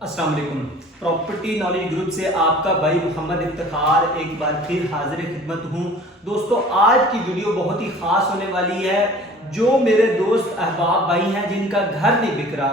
अस्सलाम वालेकुम। Property knowledge group से आपका भाई मोहम्मद इफ्तिखार एक बार फिर हाजिर खिदमत हूँ। दोस्तों, आज की वीडियो बहुत ही खास होने वाली है। जो मेरे दोस्त अहबाब भाई हैं जिनका घर नहीं बिक रहा,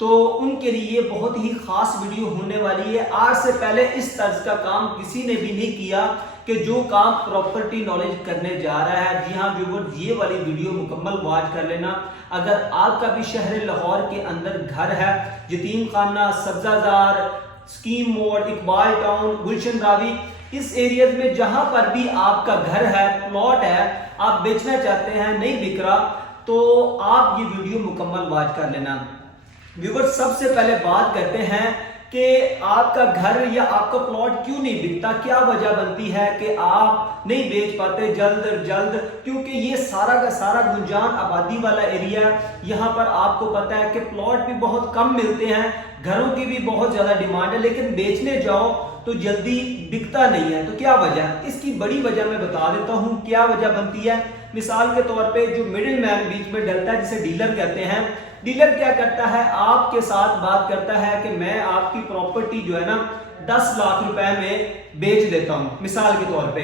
तो उनके लिए बहुत ही खास वीडियो होने वाली है। आज से पहले इस तर्ज का काम किसी ने भी नहीं किया कि जो काम प्रॉपर्टी नॉलेज करने जा रहा है। जी हाँ व्यूअर्स, ये वाली वीडियो मुकम्मल वॉच कर लेना। अगर आपका भी शहर लाहौर के अंदर घर है, यतीम खाना, सब्जाजार, स्कीम मोड़, इकबाल टाउन, गुलशन रावी, इस एरिया में जहां पर भी आपका घर है, प्लॉट है, आप बेचना चाहते हैं, नहीं बिक रहा, तो आप ये वीडियो मुकम्मल वॉच कर लेना। व्यूअर्स, सबसे पहले बात करते हैं कि आपका घर या आपका प्लॉट क्यों नहीं बिकता, क्या वजह बनती है कि आप नहीं बेच पाते जल्द, क्योंकि ये सारा का सारा गुंजान आबादी वाला एरिया है। यहाँ पर आपको पता है कि प्लॉट भी बहुत कम मिलते हैं, घरों की भी बहुत ज्यादा डिमांड है, लेकिन बेचने जाओ तो जल्दी बिकता नहीं है। तो क्या वजह है? इसकी बड़ी वजह मैं बता देता हूँ क्या वजह बनती है। मिसाल के तौर पे जो मिडिल मैन बीच में डलता है, जिसे डीलर कहते हैं, डीलर क्या करता है, आपके साथ बात करता है कि मैं आपकी प्रॉपर्टी जो है ना 10 लाख रुपए में बेच देता हूं, मिसाल के तौर पे।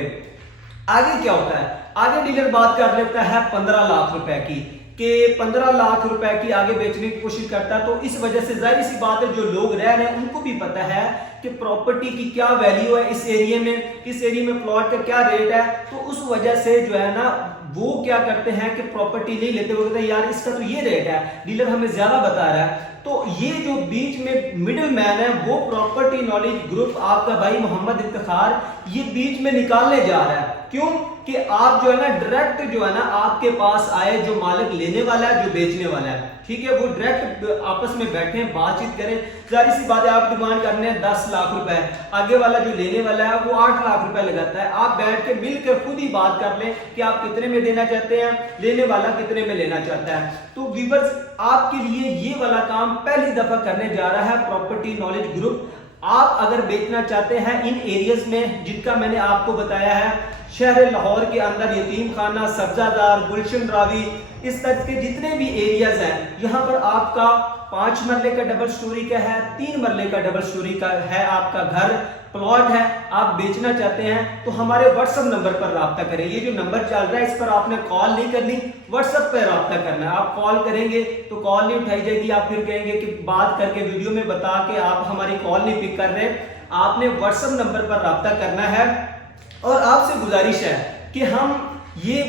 आगे क्या होता है, आगे डीलर बात कर लेता है 15 लाख रुपए की, कि 15 लाख रुपए की आगे बेचने की कोशिश करता है। तो इस वजह से जाहिर सी बात है, जो लोग रह रहे हैं उनको भी पता है कि प्रॉपर्टी की क्या वैल्यू है इस एरिया में, इस एरिया में प्लॉट का क्या रेट है। तो उस वजह से जो है ना वो क्या करते हैं कि प्रॉपर्टी नहीं लेते, वो कहते हैं यार इसका तो ये रेट है, डीलर हमें ज्यादा बता रहा है। तो ये जो बीच में मिडिल मैन है वो प्रॉपर्टी नॉलेज ग्रुप आपका भाई मोहम्मद इफ्तिखार ये बीच में निकालने जा रहा है। क्यों? कि आप जो है ना डायरेक्ट जो है ना आपके पास आए, जो मालिक लेने वाला है, जो बेचने वाला है, ठीक है, वो डायरेक्ट आपस में बैठे बातचीत करें। जाहिर सी बात है, आप डिमांड करने हैं 10 लाख रुपए, आगे वाला जो लेने वाला है वो 8 लाख रुपए लगाता है। आप बैठ के मिलकर खुद ही बात कर लें कि आप कितने में देना चाहते हैं, लेने वाला कितने में लेना चाहता है। तो व्यूअर्स, आपके लिए ये वाला काम पहली दफा करने जा रहा है प्रॉपर्टी नॉलेज ग्रुप। आप अगर बेचना चाहते हैं इन एरियाज में जिनका मैंने आपको बताया है, शहर लाहौर के अंदर यतीम खाना, सब्जादार, गुलशन रावी, इस तरह के जितने भी एरियाज हैं, यहाँ पर आपका 5 मरले का डबल स्टोरी का है, 3 मरले का डबल स्टोरी का है, आपका घर प्लॉट है, आप बेचना चाहते हैं, तो हमारे व्हाट्सएप नंबर पर राब्ता करें। ये जो नंबर चल रहा है इस पर आपने कॉल नहीं करनी, व्हाट्सएप पर राब्ता करना है। आप कॉल करेंगे तो कॉल नहीं उठाई जाएगी, आप फिर कहेंगे कि बात करके वीडियो में बता के आप हमारी कॉल नहीं पिक कर रहे। आपने व्हाट्सएप नंबर पर राब्ता करना है। और आपसे गुजारिश है कि हम ये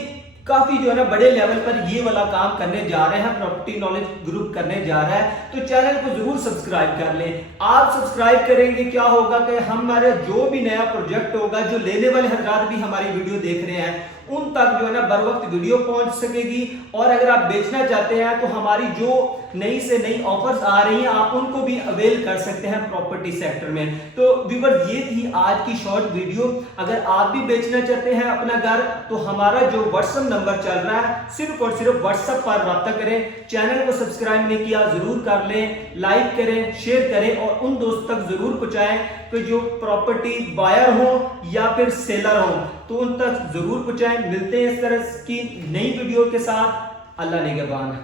काफी जो है ना बड़े लेवल पर ये वाला काम करने जा रहे हैं, प्रॉपर्टी नॉलेज ग्रुप करने जा रहा है, तो चैनल को जरूर सब्सक्राइब कर लें। आप सब्सक्राइब करेंगे क्या होगा कि हमारा जो भी नया प्रोजेक्ट होगा, जो लेने वाले हजरात भी हमारी वीडियो देख रहे हैं, उन तक जो है ना बर वक्त वीडियो पहुंच सकेगी। और अगर आप बेचना चाहते हैं तो हमारी जो नई से नई ऑफर्स आ रही हैं, आप उनको भी अवेल कर सकते हैं प्रॉपर्टी सेक्टर में। तो व्यूअर्स, ये थी आज की शॉर्ट वीडियो। अगर आप भी बेचना चाहते हैं अपना घर, तो हमारा जो व्हाट्सएप नंबर चल रहा है, सिर्फ और सिर्फ व्हाट्सएप पर राब्ता करें। चैनल को सब्सक्राइब नहीं किया जरूर कर लें, लाइक करें, शेयर करें और उन दोस्तों तक जरूर पहुंचाएं कि जो प्रॉपर्टी बायर हो या फिर सेलर हो, तो उन तक जरूर पहुंचाएं। मिलते हैं इस तरह की नई वीडियो के साथ। अल्लाह निगहबान।